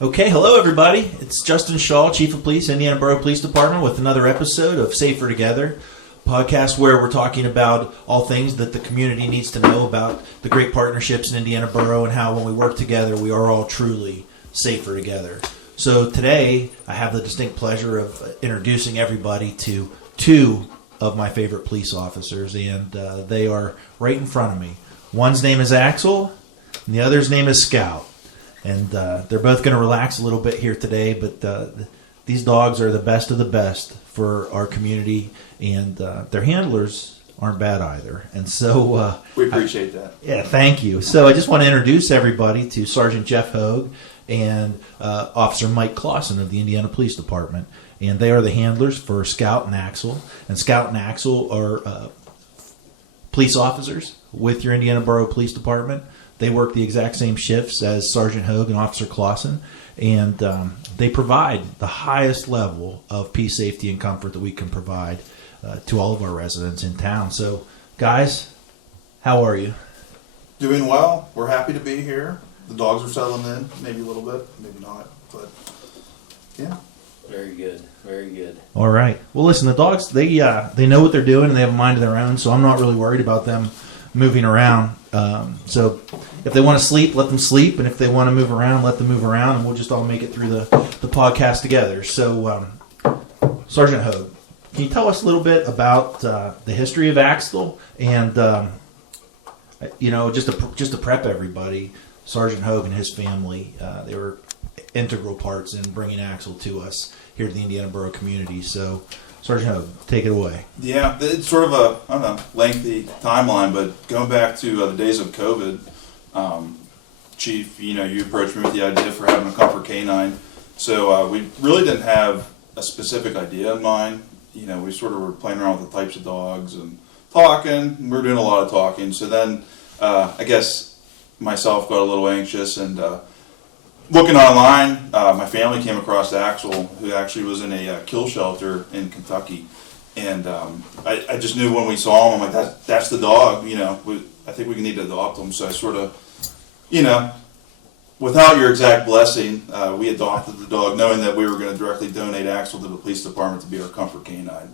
Okay, hello everybody. It's Justin Shaw, Chief of Police, Indiana Borough Police Department, with another episode of Safer Together, podcast where we're talking about all things that the community needs to know about the great partnerships in Indiana Borough and how when we work together we are all truly safer together. So today I have the distinct pleasure of introducing everybody to two of my favorite police officers, and they are right in front of me. One's name is Axel, and the other's name is Scout. And they're both going to relax a little bit here today, but these dogs are the best of the best for our community, and their handlers aren't bad either. And so we appreciate that. Yeah, thank you. So I just want to introduce everybody to Sergeant Jeff Hogue and Officer Mike Clausen of the Indiana Police Department. And they are the handlers for Scout and Axel. And Scout and Axel are police officers with your Indiana Borough Police Department. They work the exact same shifts as Sergeant Hogue and Officer Clausen, and they provide the highest level of peace, safety, and comfort that we can provide to all of our residents in town. So, guys, how are you? Doing well. We're happy to be here. The dogs are settling in, maybe a little bit, maybe not, but yeah. Very good, very good. All right. Well, listen, the dogs, they know what they're doing, and they have a mind of their own, so I'm not really worried about them moving around. So if they want to sleep, let them sleep, and if they want to move around, let them move around, and we'll just all make it through the podcast together. So, Sergeant Hogue, can you tell us a little bit about the history of Axel? And just to prep everybody, Sergeant Hogue and his family, they were integral parts in bringing Axel to us here to the Indiana Borough community. So, Sergeant Hogue, take it away. Yeah, it's sort of a lengthy timeline, but going back to the days of COVID, Chief, you approached me with the idea for having a comfort canine. So we really didn't have a specific idea in mind. We sort of were playing around with the types of dogs and talking. We were doing a lot of talking. So then I guess myself got a little anxious and looking online, my family came across Axel, who actually was in a kill shelter in Kentucky, and I just knew when we saw him, I'm like, that's the dog. I think we need to adopt him. So I sort of, without your exact blessing, we adopted the dog, knowing that we were going to directly donate Axel to the police department to be our comfort canine.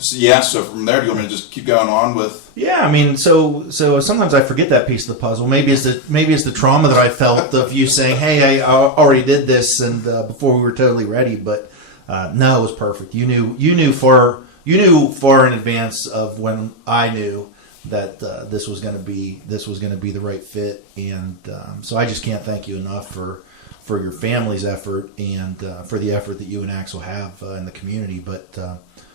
So from there, do you want me to just keep going on with? Yeah, I mean, so sometimes I forget that piece of the puzzle. Maybe it's the trauma that I felt of you saying, "Hey, I already did this," and before we were totally ready. But no, it was perfect. You knew far in advance of when I knew that this was going to be the right fit, and so I just can't thank you enough for your family's effort and for the effort that you and Axel have in the community. But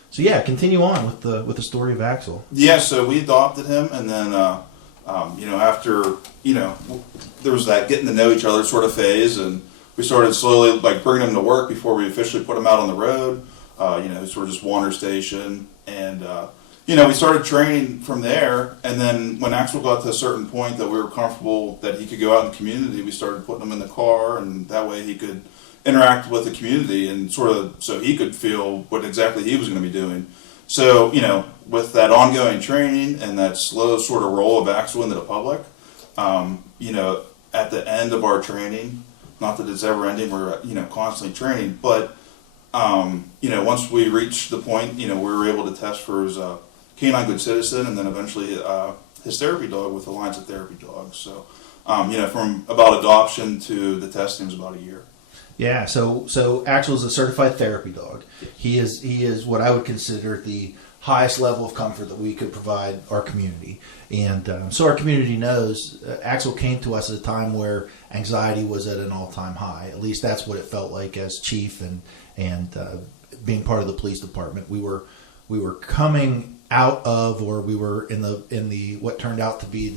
so yeah, continue on with the story of Axel. Yeah, so we adopted him, and then after there was that getting to know each other sort of phase, and we started slowly bringing him to work before we officially put him out on the road. Sort of just wander station, and we started training from there. And then when Axel got to a certain point that we were comfortable that he could go out in the community, we started putting him in the car, and that way he could interact with the community and sort of so he could feel what exactly he was going to be doing. So, with that ongoing training and that slow sort of roll of Axel into the public, at the end of our training, not that it's ever ending, we're, constantly training, but, once we reached the point, we were able to test for his canine good citizen, and then eventually his therapy dog with Alliance of Therapy Dogs. So, from about adoption to the testing was about a year. Yeah, so Axel is a certified therapy dog. He is what I would consider the highest level of comfort that we could provide our community. And so our community knows Axel came to us at a time where anxiety was at an all-time high. At least that's what it felt like as chief and being part of the police department. We were coming out of, or we were in the what turned out to be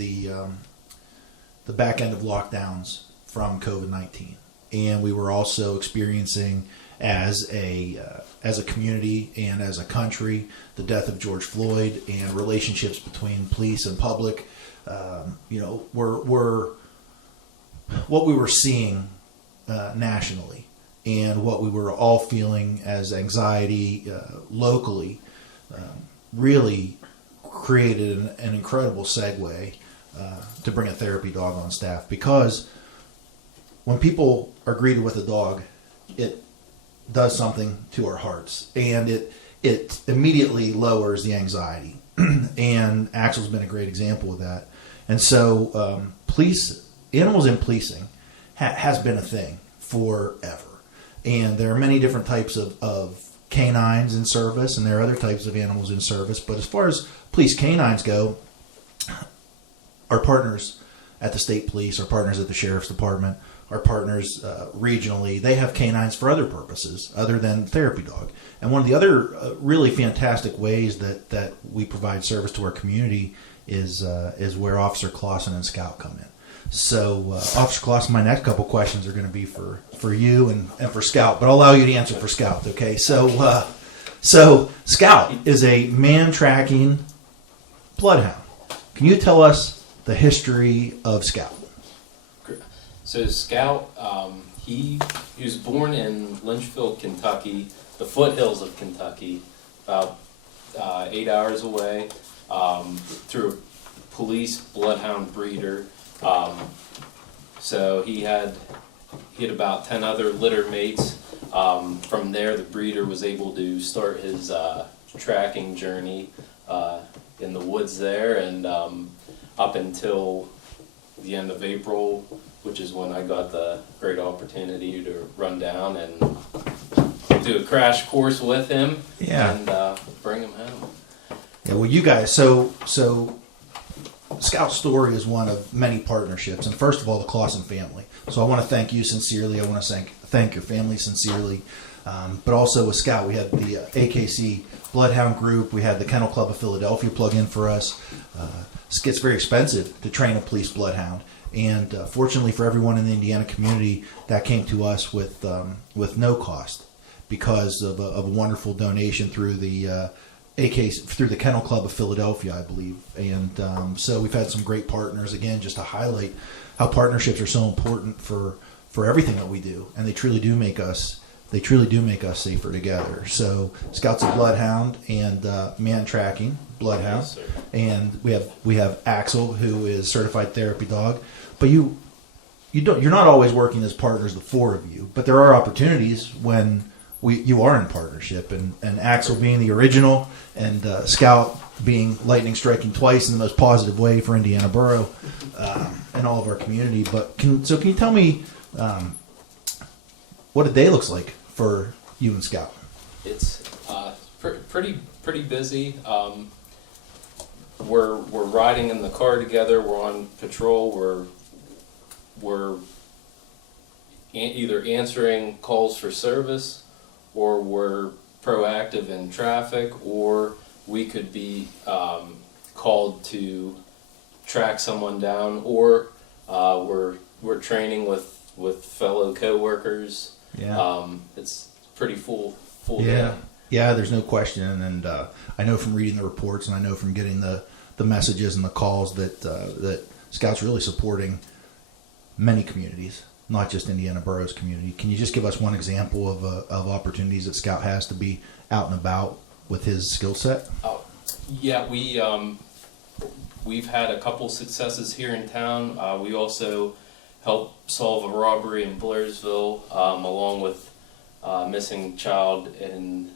the back end of lockdowns from COVID-19. And we were also experiencing as a community and as a country the death of George Floyd and relationships between police and public. Were what we were seeing nationally, and what we were all feeling as anxiety locally really created an incredible segue to bring a therapy dog on staff, because when people are greeted with a dog, it does something to our hearts, and it immediately lowers the anxiety. And Axel's been a great example of that. And so, animals in policing has been a thing forever. And there are many different types of canines in service, and there are other types of animals in service. But as far as police canines go, our partners at the state police, our partners at the sheriff's department, our partners regionally, they have canines for other purposes other than therapy dog. And one of the other really fantastic ways that we provide service to our community is where Officer Clausen and Scout come in. So, Officer Clausen, my next couple questions are going to be for you and for Scout, but I'll allow you to answer for Scout, okay? So Scout is a man-tracking bloodhound. Can you tell us the history of Scout? So Scout, he was born in Lynchville, Kentucky, the foothills of Kentucky, about 8 hours away, through a police bloodhound breeder. So he had about 10 other litter mates. From there, the breeder was able to start his tracking journey in the woods there, and up until the end of April, which is when I got the great opportunity to run down and do a crash course with him. Yeah. And bring him home. Yeah, well, you guys, so Scout's story is one of many partnerships, and first of all, the Clausen family. So I want to thank you sincerely. I want to thank your family sincerely. But also with Scout, we had the AKC Bloodhound Group. We had the Kennel Club of Philadelphia plug in for us. It gets very expensive to train a police bloodhound. And fortunately for everyone in the Indiana community, that came to us with no cost because of a wonderful donation through the through the Kennel Club of Philadelphia, I believe. And so we've had some great partners, again, just to highlight how partnerships are so important for everything that we do. And they truly do make us safer together. So Scout's a bloodhound and man tracking bloodhound. Yes, sir. And we have Axel, who is certified therapy dog. But you're not always working as partners, the four of you. But there are opportunities when you are in partnership, and Axel being the original, and Scout being lightning striking twice in the most positive way for Indiana Borough and all of our community. But can you tell me what a day looks like for you and Scout? It's pretty busy. We're riding in the car together. We're on patrol. We're either answering calls for service, or we're proactive in traffic, or we could be called to track someone down, or we're training with fellow coworkers. Yeah. It's pretty full Yeah. day. Yeah, there's no question, and I know from reading the reports, and I know from getting the messages and the calls that Scout's really supporting many communities, not just Indiana Borough's community. Can you just give us one example of opportunities that Scout has to be out and about with his skill set? Oh, yeah, we've had a couple successes here in town. We also helped solve a robbery in Blairsville, along with a missing child in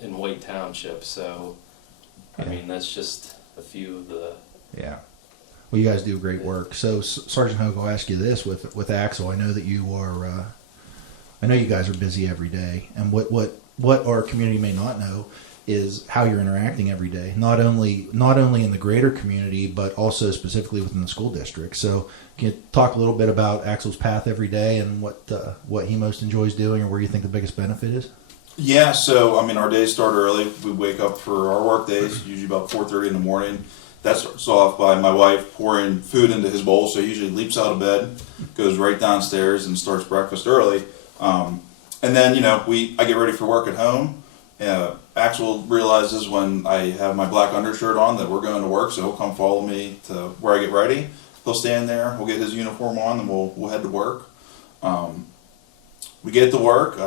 White Township. So, I mean, that's just a few of the. Yeah. Well, you guys do great work. So, Sergeant Hogue, I'll ask you this with Axel. I know that you are. I know you guys are busy every day, and what our community may not know is how you're interacting every day. Not only in the greater community, but also specifically within the school district. So, can you talk a little bit about Axel's path every day and what he most enjoys doing, or where you think the biggest benefit is? Yeah, so I mean, our days start early. We wake up for our work days, usually about 4:30 in the morning. That starts off by my wife pouring food into his bowl, so he usually leaps out of bed, goes right downstairs, and starts breakfast early. And then, I get ready for work at home. Axel realizes when I have my black undershirt on that we're going to work, so he'll come follow me to where I get ready. He'll stand there, we'll get his uniform on, and we'll head to work. We get to work.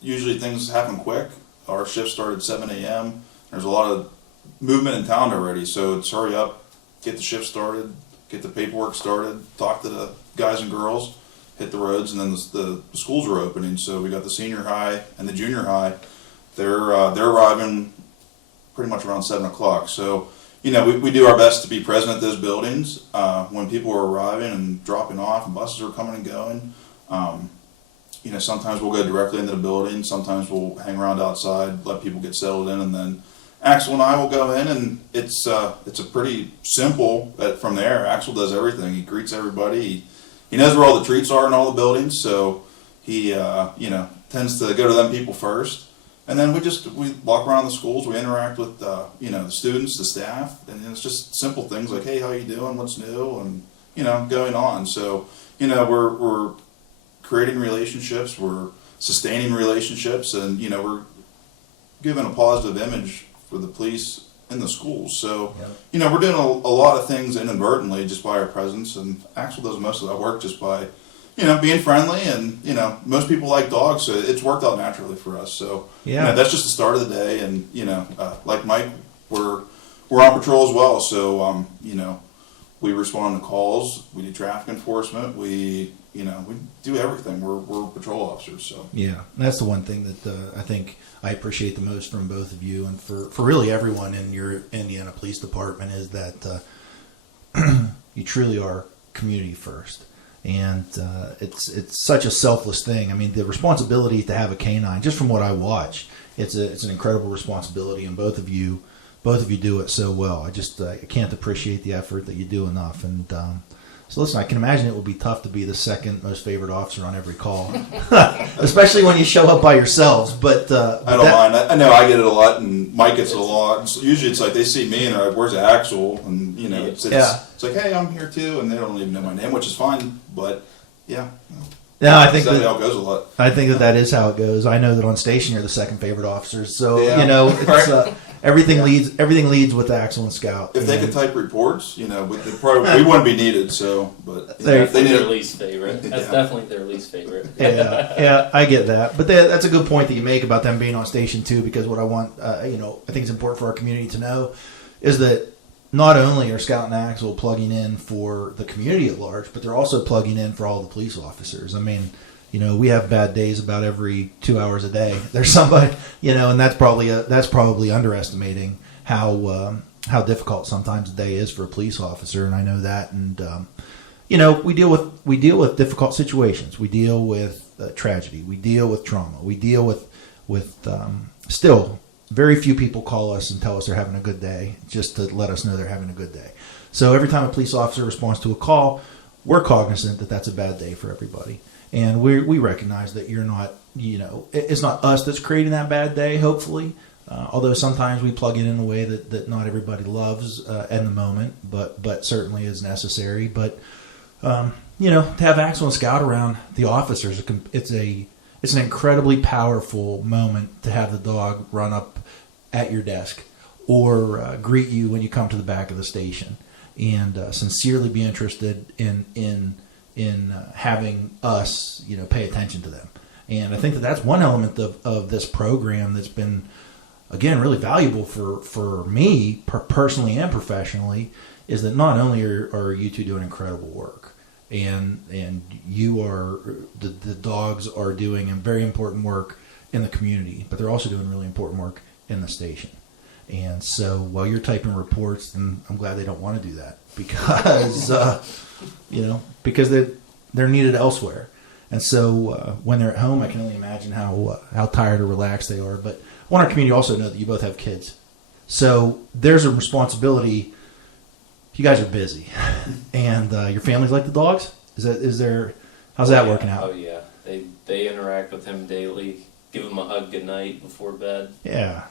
Usually things happen quick. Our shift started at 7 a.m. There's a lot of movement in town already, so it's hurry up, get the shift started, get the paperwork started, talk to the guys and girls, hit the roads, and then the schools are opening. So we got the senior high and the junior high. They're arriving pretty much around 7 o'clock. So, you know, we do our best to be present at those buildings when people are arriving and dropping off and buses are coming and going. You know, sometimes we'll go directly into the building. Sometimes we'll hang around outside, let people get settled in, and then Axel and I will go in, and it's a pretty simple from there. Axel does everything. He greets everybody. He knows where all the treats are in all the buildings, so he you know, tends to go to them people first. And then we walk around the schools. We interact with you know, the students, the staff, and it's just simple things like, hey, how you doing? What's new? And you know, going on. So you know, we're creating relationships. We're sustaining relationships, and you know, we're giving a positive image for the police in the schools. So you know, we're doing a lot of things inadvertently just by our presence. And Axel does most of that work just by, you know, being friendly, and you know, most people like dogs, so it's worked out naturally for us. So you know, that's just the start of the day, and you know, like Mike, we're on patrol as well. So you know, we respond to calls, we do traffic enforcement, we do everything. We're patrol officers. So yeah, that's the one thing that I think I appreciate the most from both of you, and for really everyone in your Indiana Police Department, is that you truly are community first. And it's such a selfless thing. I mean, the responsibility to have a canine, just from what I watch, it's an incredible responsibility, and both of you do it so well. I can't appreciate the effort that you do enough. And so listen, I can imagine it would be tough to be the second most favorite officer on every call, especially when you show up by yourselves. But I don't mind. I know I get it a lot, and Mike gets it a lot. So usually it's like they see me and they're like, "Where's Axel?" And you know, it's like, "Hey, I'm here too," and they don't even know my name, which is fine. But yeah, I think that's how it goes a lot. I think that is how it goes. I know that on station you're the second favorite officers, so you know, it's, everything leads with Axel and Scout. If they could type reports, you know, we wouldn't be needed. So, but that's their least favorite. That's definitely their least favorite. Yeah, I get that. But that's a good point that you make about them being on station too, because what I want, you know, I think it's important for our community to know is that not only are Scout and Axel plugging in for the community at large, but they're also plugging in for all the police officers. I mean, you know, we have bad days about every 2 hours a day. There's somebody, you know, and that's probably underestimating how difficult sometimes a day is for a police officer. And I know that. And you know, we deal with difficult situations. We deal with tragedy. We deal with trauma. We deal with still. Very few people call us and tell us they're having a good day, just to let us know they're having a good day. So every time a police officer responds to a call, we're cognizant that that's a bad day for everybody. And we recognize that you're not, you know, it's not us that's creating that bad day, hopefully. Although sometimes we plug it in a way that not everybody loves in the moment, but certainly is necessary. But, you know, to have Axel and Scout around the officers, it's an incredibly powerful moment to have the dog run up at your desk or greet you when you come to the back of the station and sincerely be interested in having us, you know, pay attention to them. And I think that's one element of this program that's been, again, really valuable for me personally and professionally, is that not only are you two doing incredible work, and you are the dogs are doing a very important work in the community, but they're also doing really important work in the station. And so while you're typing reports, and I'm glad they don't want to do that because you know, because they're needed elsewhere. And so when they're at home, I can only imagine how tired or relaxed they are. But I want our community also to know that you both have kids, so there's a responsibility. You guys are busy, and your families like the dogs. How's that working out? Oh yeah, they interact with him daily. Give him a hug goodnight before bed. Yeah.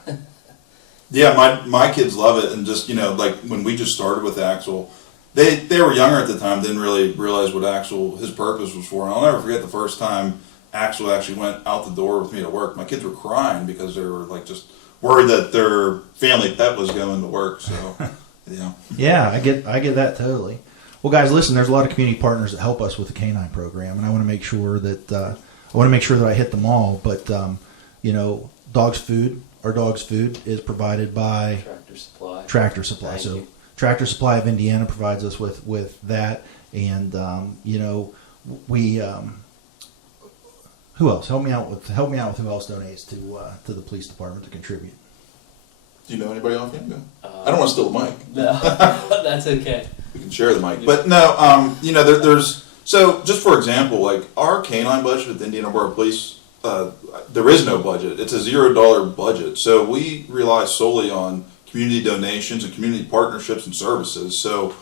Yeah, my kids love it, and just, you know, like when we just started with Axel, they were younger at the time, didn't really realize what his purpose was for. And I'll never forget the first time Axel actually went out the door with me to work. My kids were crying because they were like just worried that their family pet was going to work. So. Yeah. Yeah, I get that totally. Well, guys, listen. There's a lot of community partners that help us with the canine program, and I want to make sure that I hit them all. But you know, our dog's food is provided by Tractor Supply. So Tractor Supply of Indiana provides us with that, and we. Who else? Help me out with who else donates to the police department to contribute. Do you know anybody offhand? No. I don't want to steal the mic. No, that's okay. We can share the mic. But no, there's so just for example, like our canine budget at the Indiana Borough Police, there is no budget. It's a $0 budget. So we rely solely on community donations and community partnerships and services. So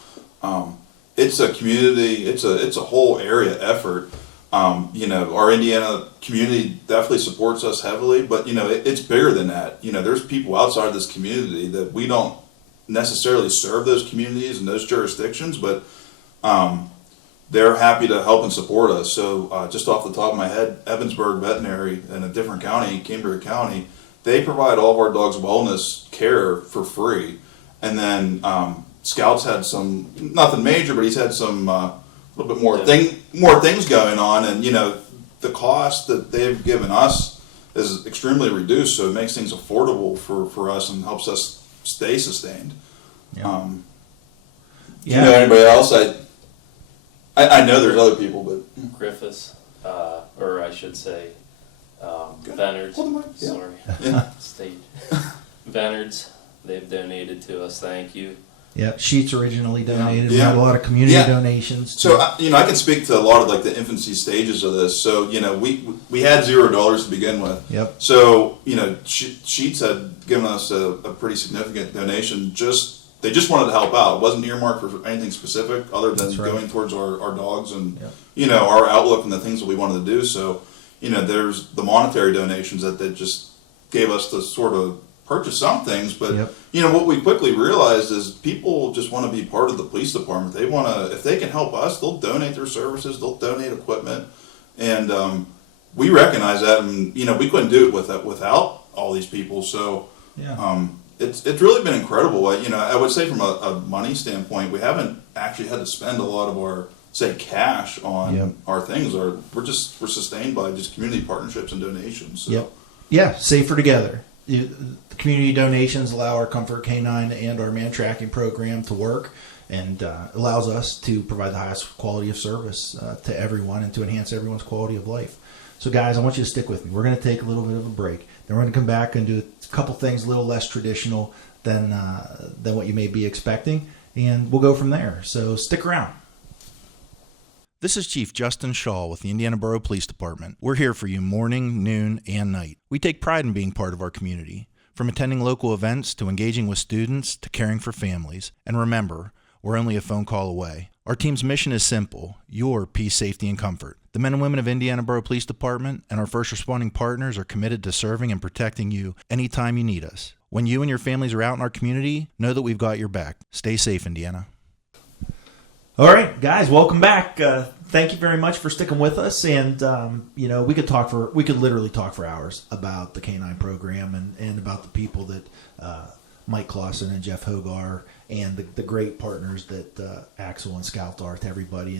it's a community, it's a whole area effort. Our Indiana community definitely supports us heavily, but it's bigger than that. There's people outside of this community that we don't necessarily serve those communities and those jurisdictions, but they're happy to help and support us. So just off the top of my head, Evansburg Veterinary in a different county, Cambria County, they provide all of our dogs' wellness care for free. And then Scout's had some, nothing major, but he's had some a little bit more things going on, and the cost that they've given us is extremely reduced, so it makes things affordable for us and helps us stay sustained. Yeah. Do you know anybody else? I know there's other people, but Griffiths, or I should say, Vennards. Hold the mic. Yeah. Sorry, Yeah. State Vennards. They've donated to us. Thank you. Yeah, Sheets originally donated. We Yeah. had a lot of community donations. So I can speak to a lot of like the infancy stages of this. So we had $0 to begin with. Yep. So Sheets had given us a pretty significant donation. They just wanted to help out. It wasn't earmarked for anything specific other than That's right. going towards our dogs and Yep. our outlook and the things that we wanted to do. So there's the monetary donations that they just gave us to sort of purchase some things, but what we quickly realized is people just want to be part of the police department. They want to, if they can help us, they'll donate their services, they'll donate equipment, and we recognize that, and we couldn't do it without all these people. So it's really been incredible. I would say from a money standpoint, we haven't actually had to spend a lot of our cash on our things. We're sustained by just community partnerships and donations. So. Yep. Yeah, safer together. The community donations allow our Comfort Canine and our man tracking program to work, and allows us to provide the highest quality of service to everyone and to enhance everyone's quality of life. So guys, I want you to stick with me. We're going to take a little bit of a break. Then we're going to come back and do a couple things a little less traditional than what you may be expecting, and we'll go from there. So stick around. This is Chief Justin Shaw with the Indiana Borough Police Department. We're here for you morning, noon, and night. We take pride in being part of our community, from attending local events to engaging with students to caring for families. And remember, we're only a phone call away. Our team's mission is simple: your peace, safety, and comfort. The men and women of Indiana Borough Police Department and our first responding partners are committed to serving and protecting you anytime you need us. When you and your families are out in our community, know that we've got your back. Stay safe, Indiana. All right, guys, welcome back. Thank you very much for sticking with us. And we could literally talk for hours about the canine program and about the people that Mike Clausen and Jeff Hogar and the great partners that Axel and Scout are to everybody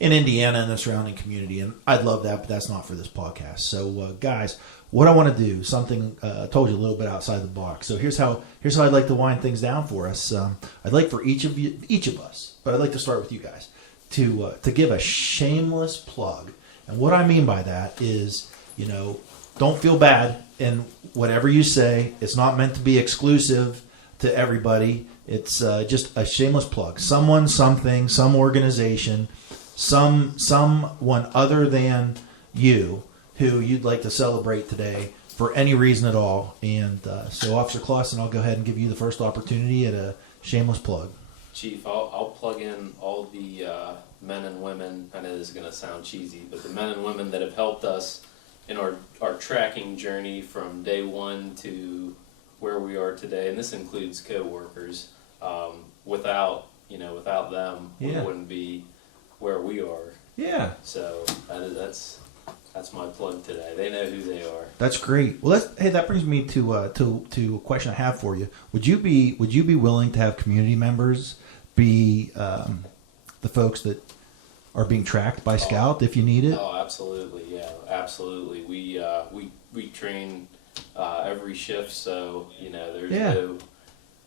in Indiana and the surrounding community. And I'd love that, but that's not for this podcast. So, guys, what I want to do, something I told you a little bit outside the box. So here's how I'd like to wind things down for us. I'd like for each of us, but I'd like to start with you guys, to give a shameless plug. And what I mean by that is, don't feel bad in whatever you say. It's not meant to be exclusive to everybody. It's just a shameless plug. Someone, something, some organization, someone other than you who you'd like to celebrate today for any reason at all. And so, Officer Clausen, I'll go ahead and give you the first opportunity at a shameless plug. Chief, I'll plug in all the men and women. I know this is going to sound cheesy, but the men and women that have helped us in our tracking journey from day one to where we are today, and this includes co-workers. Without them, we wouldn't be where we are. Yeah. So that's my plug today. They know who they are. That's great. Well, that brings me to a question I have for you. Would you be willing to have community members be the folks that are being tracked by Scout if you need it? Oh, absolutely. Yeah, absolutely. We train every shift, so there's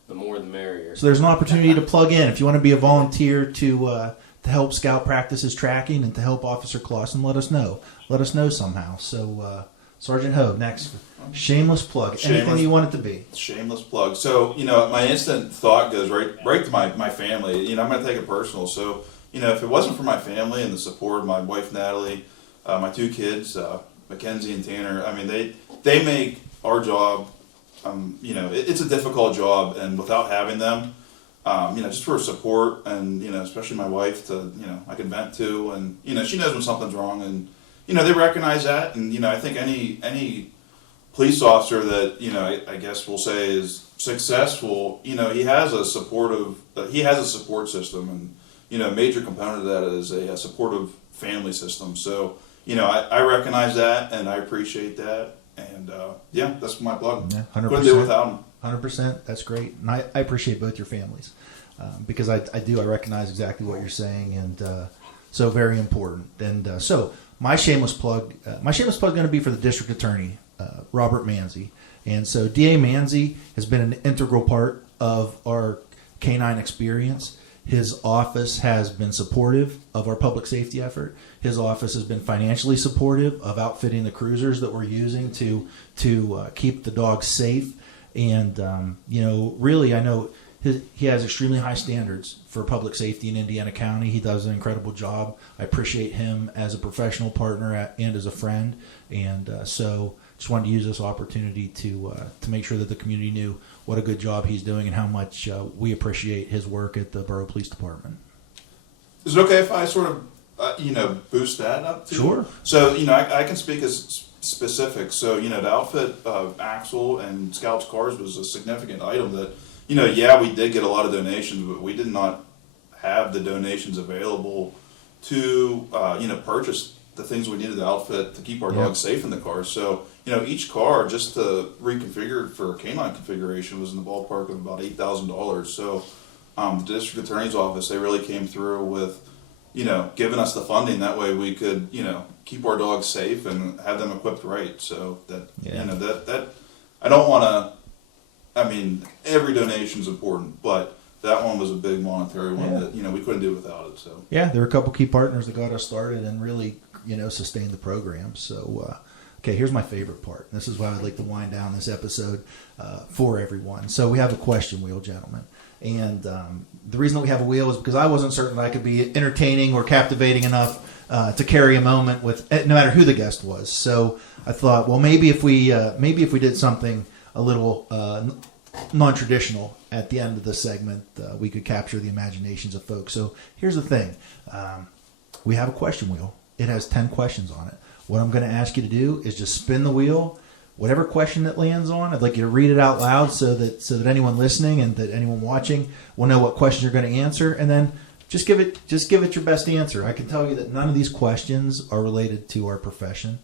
The more the merrier. So there's an opportunity to plug in. If you want to be a volunteer to help Scout practices tracking and to help Officer Clausen, let us know. Let us know somehow. So Sergeant Ho, next. Shameless plug. Anything you want it to be. Shameless plug. So, my instant thought goes right to my family. I'm going to take it personal. So, if it wasn't for my family and the support of my wife, Natalie, my 2 kids, Mackenzie and Tanner, they make our job, it's a difficult job, and without having them, just for support and, especially my wife to, I can vent to, and, she knows when something's wrong, and, they recognize that, and, I think any police officer that, I guess we'll say is successful, he has a support system, and, a major component of that is a supportive family system. So, I recognize that, and I appreciate that, and that's my plug. Yeah, 100%. Couldn't do it without them. 100%. That's great, and I appreciate both your families because I recognize exactly what you're saying, and so very important. And so my shameless plug is going to be for the district attorney, Robert Manzi, and so DA Manzi has been an integral part of our canine experience. His office has been supportive of our public safety effort. His office has been financially supportive of outfitting the cruisers that we're using to keep the dogs safe. And really, I know he has extremely high standards for public safety in Indiana County. He does an incredible job. I appreciate him as a professional partner and as a friend. And so just wanted to use this opportunity to make sure that the community knew what a good job he's doing and how much we appreciate his work at the Borough Police Department. Is it okay if I sort of, boost that up too? Sure. So, I can speak as specific. So, the outfit of Axel and Scout's cars was a significant item that, we did get a lot of donations, but we did not have the donations available to, purchase the things we needed to outfit to keep our dogs safe in the car. So, each car just to reconfigure for canine configuration was in the ballpark of about $8,000. So, the district attorney's office, they really came through with, giving us the funding. That way we could, keep our dogs safe and have them equipped right. So that, that I don't want to, every donation is important, but that one was a big monetary one that, we couldn't do without it. So yeah, there were a couple key partners that got us started and really, sustained the program. So, okay, here's my favorite part. This is why I'd like to wind down this episode for everyone. So we have a question wheel, gentlemen. And the reason that we have a wheel is because I wasn't certain that I could be entertaining or captivating enough to carry a moment with no matter who the guest was. So I thought, well, maybe if we did something a little non-traditional at the end of the segment, we could capture the imaginations of folks. So here's the thing: we have a question wheel. It has 10 questions on it. What I'm going to ask you to do is just spin the wheel. Whatever question it lands on, I'd like you to read it out loud so that anyone listening and that anyone watching will know what question you're going to answer, and then just give it your best answer. I can tell you that none of these questions are related to our profession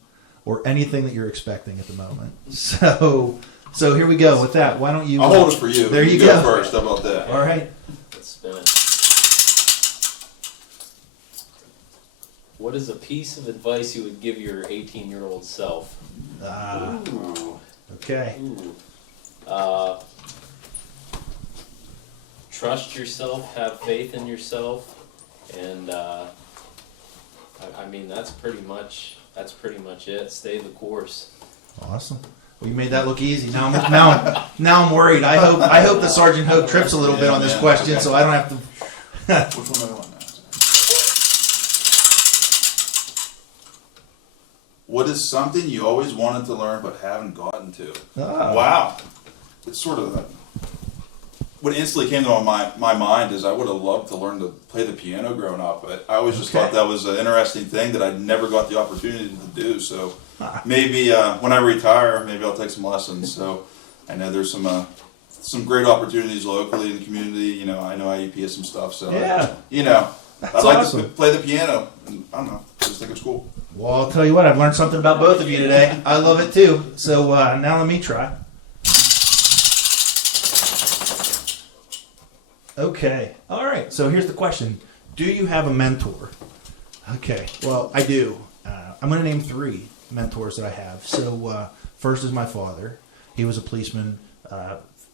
or anything that you're expecting at the moment. So here we go. With that, why don't you? I'll hold it for you. There you go go. First, how about that? All right. Let's spin it. What is a piece of advice you would give your 18-year-old self? Ooh. Okay. Ooh. Trust yourself, have faith in yourself, and that's pretty much it. Stay the course. Awesome. Well, you made that look easy. Now I'm worried. I hope the Sergeant Hope trips a little bit on this question, so I don't have to. Which one do I want now? What is something you always wanted to learn but haven't gotten to? Wow. It's sort of what instantly came to my mind is I would have loved to learn to play the piano growing up. But I always just thought that was an interesting thing that I never got the opportunity to do. So maybe when I retire, maybe I'll take some lessons. So I know there's some great opportunities locally in the community. I know IEP has some stuff. So yeah. I'd like to play the piano. And I don't know. I just think it's cool. Well, I'll tell you what, I've learned something about both of you today. I love it too. So now let me try. Okay. All right. So here's the question. Do you have a mentor? Okay. Well, I do. I'm going to name 3 mentors that I have. So first is my father. He was a policeman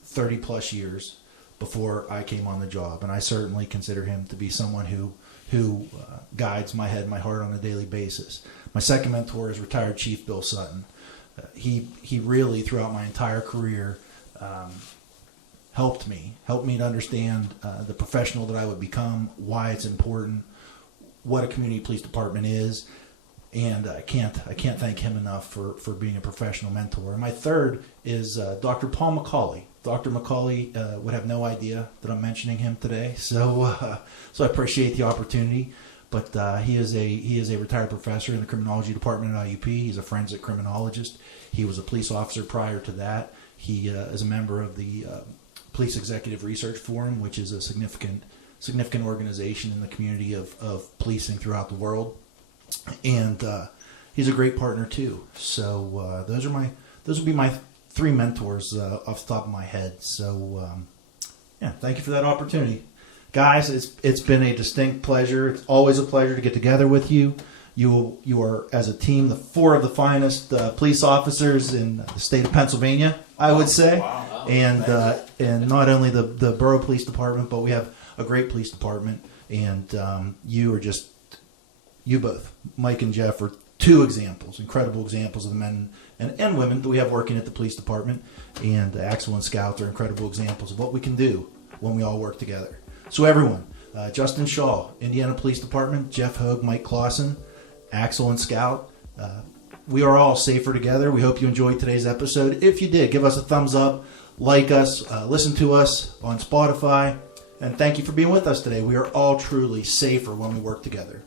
30 plus years. before I came on the job, and I certainly consider him to be someone who guides my head and my heart on a daily basis. My second mentor is retired Chief Bill Sutton. He really, throughout my entire career, helped me to understand the professional that I would become, why it's important, what a community police department is, and I can't thank him enough for being a professional mentor. And my third is Dr. Paul McCauley. Dr. McCauley would have no idea that I'm mentioning him today, so I appreciate the opportunity. But he is a retired professor in the criminology department at IUP. He's a forensic criminologist. He was a police officer prior to that. He is a member of the Police Executive Research Forum, which is a significant organization in the community of policing throughout the world. And he's a great partner too. So those would be my three mentors off the top of my head. So thank you for that opportunity. Guys, it's been a distinct pleasure. It's always a pleasure to get together with you. You are, as a team, the four of the finest police officers in the state of Pennsylvania, I would say. Wow. And not only the borough police department, but we have a great police department. And you both, Mike and Jeff, are two incredible examples of the men and women that we have working at the police department. And Axel and Scout are incredible examples of what we can do when we all work together. So everyone, Justin Shaw, Indiana Police Department, Jeff Hogue, Mike Clausen, Axel and Scout, we are all safer together. We hope you enjoyed today's episode. If you did, give us a thumbs up, like us, listen to us on Spotify, and thank you for being with us today. We are all truly safer when we work together.